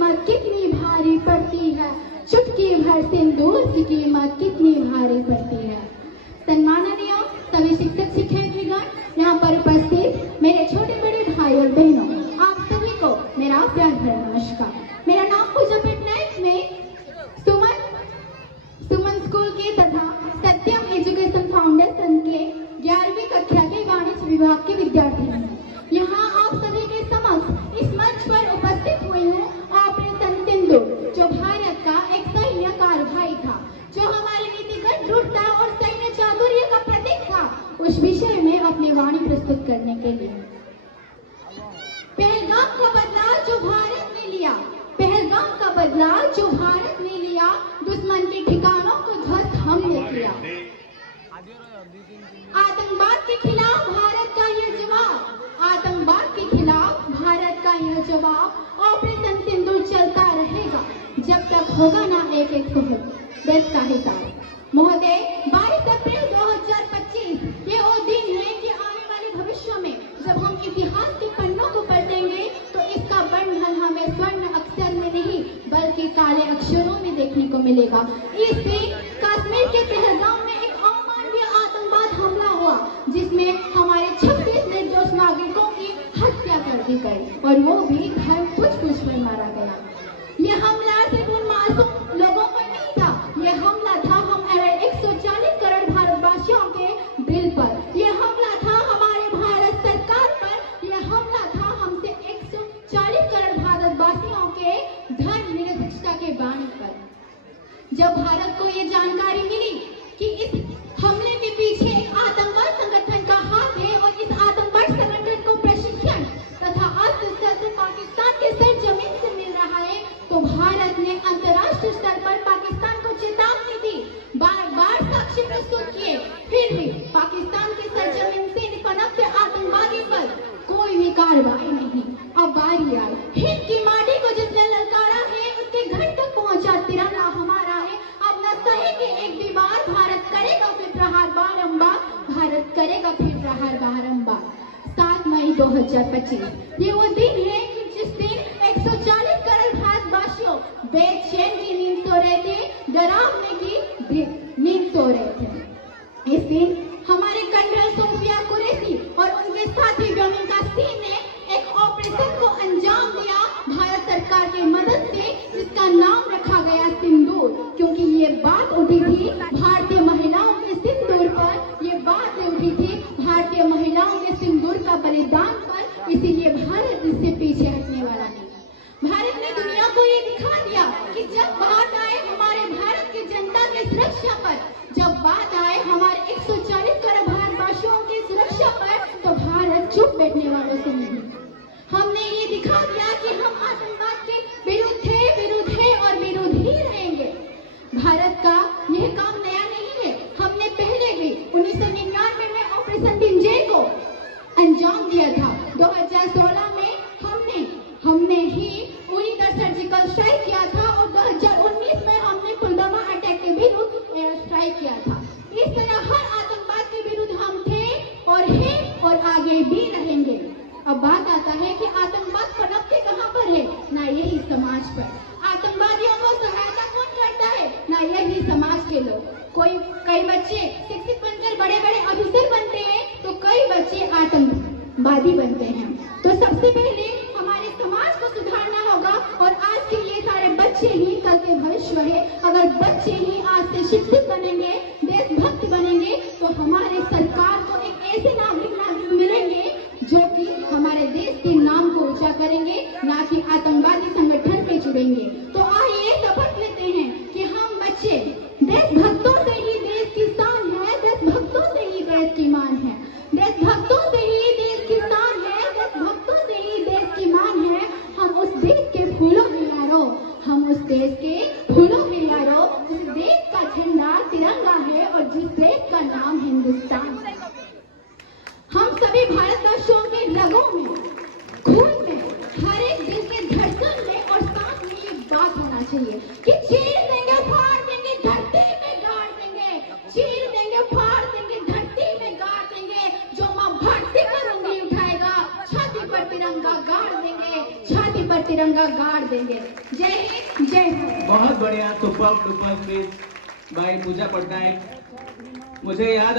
कीमत कितनी भारी पड़ती है, चुटकी भर सिंदूर की कीमत कितनी भारी पड़ती है। सम्माननीय सभी शिक्षक शिक्षयित्रीगण, यहाँ पर उपस्थित मेरे छोटे बड़े भाई और बहनों, आप सभी को मेरा प्यार भरा नमस्कार। मेरा नाम पूजा पटनायक में सुमन स्कूल के तथा सत्यम एजुकेशन फाउंडेशन के 11वीं कक्षा के वाणिज्य विभाग के विद्यार्थी हैं। यहाँ आप सभी के समक्ष इस मंच पर उपस्थित हुई हूँ ऑपरेशन सिंदूर, जो भारत का एक सैन्य कार्रवाई था, जो हमारे नीतिगत दृढ़ता और सैन्य चातुर्य का प्रतीक था, उस विषय में अपनी वाणी प्रस्तुत करने के लिए। पहलगाम का बदलाव जो भारत ने लिया, पहलगाम का बदलाव जो भारत ने लिया, दुश्मन के ठिकानों को ध्वस्त हमने किया। आतंकवाद के खिलाफ भारत का यह जवाब, आतंकवाद के खिलाफ भारत का यह जवाब ऑपरेशन सिंदूर चलता रहेगा जब तक होगा ना एक देश का हिसाब। महोदय, 22 अप्रैल 2025 ये वो दिन है कि आने वाले भविष्य में जब हम इतिहास के पन्नों को पलटेंगे तो इसका वर्णन हमें स्वर्ण अक्षर में नहीं बल्कि काले अक्षरों में देखने को मिलेगा। इस दिन कश्मीर के पहलगाम में एक अमानवीय आतंकवाद हमला हुआ, जिसमें हमारे 26 निर्दोष नागरिकों की हत्या कर दी गई और वो भी धर्म पूछ कर मारा गया। ये हमला सिर्फ उन मासूम लोगों पर नहीं था, ये हमला था हम 140 करोड़ भारतवासियों के दिल पर। ये हमला था हमारे भारत सरकार पर, ये हमला था हमसे 140 करोड़ भारतवासियों के धर्म निरपेक्षता के बानी पर। जब भारत को ये जानकारी मिली कि इस हमले के पीछे एक आतंकवाद संगठन का हाथ है और इस आतंकवाद संगठन को प्रशिक्षण तथा अस्त्र पाकिस्तान के सर जमीन से मिल रहा है, तो भारत ने अंतर्राष्ट्रीय स्तर पर पाकिस्तान को चेतावनी दी, बार बार साक्ष्य प्रस्तुत किए, फिर भी पाकिस्तान की सरजमीन से पनपते आतंकवादी पर कोई भी कार्रवाई नहीं। अब बारी आई, हिंद की माटी को जिसने ललकारा है उसके घर तक पहुंचा तिरंगा हमारा है। अब न सहे कि एक दीवार, भारत करेगा फिर प्रहार बारंबार, भारत करेगा फिर प्रहार बारंबार। 7 मई 2025 ये वो दिन है कि जिस दिन 140 करोड़ भारतवासियों बेचैन की नींद सो रहे थे, डरावने की नींद सो रहे थे। इस दिन हमारे कर्नल सोफिया कुरैशी और उनके साथी व्योमिका सिंह ने एक ऑपरेशन को अंजाम दिया भारत सरकार की मदद से, जिसका नाम रखा गया सिंदूर, क्योंकि ये बात उठी थी भारतीय महिलाओं के सिंदूर पर, ये बात उठी थी भारतीय महिलाओं के सिंदूर का बलिदान पर, इसीलिए भारत इससे पीछे हटने वाला नहीं। भारत ने दुनिया को ये दिखा दिया कि जब बात आए हमारे भारत की जनता की सुरक्षा पर, जब बात आए हमारे 140 करोड़ भारतवासियों की सुरक्षा पर, तो भारत चुप बैठने वालों से नहीं। हमने ये दिखा दिया कि हम आतंकवाद के विरुद्ध है और विरुद्ध ही रहेंगे। भारत का यह काम नया नहीं है, हमने पहले भी 1999 में ऑपरेशन विजय को अंजाम दिया था। 2016 में हमने ही उरी का सर्जिकल स्ट्राइक किया था और 2019 में हमने पुलवामा अटैक के विरुद्ध एयर स्ट्राइक किया था। इस तरह हर आतंकवाद के विरुद्ध हम थे और हैं और आगे भी रहेंगे। अब बात आता है कि आतंकवाद पनपते कहाँ पर है? ना यही समाज पर। आतंकवादियों को सहायता कौन करता है? ना यही समाज के लोग। कई बच्चे शिक्षित बनकर बड़े बड़े अफसर बनते हैं, तो कई बच्चे आतंकवादी बनते हैं। तो सबसे पहले हमारे समाज को सुधारना होगा और आज के ये सारे बच्चे ही कल के भविष्य है। अगर बच्चे ही आज से शिक्षित बनेंगे, देशभक्त बनेंगे, तो हमारे सरकार को एक ऐसे नागरिक मिलेंगे जो कि हमारे देश के नाम को ऊंचा करेंगे, ना कि आतंकवादी संगठन पे जुड़ेंगे। तो आइए शपथ लेते हैं कि हम बच्चे देशभक्तों से ही देश की शान है, देशभक्तों से ही देश की मान है, देशभक्तों से ही देश की शान है, देशभक्तों से ही देश की मान है। हम उस देश के फूलों हैं यारो, हम उस देश के फूलों हैं यारो, उस देश का झंडा तिरंगा है और जिस देश का नाम हिंदुस्तान। हम सभी भारतवासियों के रगों में, खून में, हर एक दिल के धड़कन में और सांस में ये बात होना चाहिए कि चीर देंगे, फाड़ देंगे, धरती में गाड़ देंगे, चीर देंगे, फाड़ देंगे, धरती में गाड़ देंगे। जो मां भक्ति पर उंगली उठाएगा, छाती पर तिरंगा गाड़ देंगे, छाती पर तिरंगा तिरंगा गाड़ देंगे। जय हिंद, जय भारत। बहुत बढ़िया, सुपर डुपर मिस बाई पूजा पटनायक। मुझे याद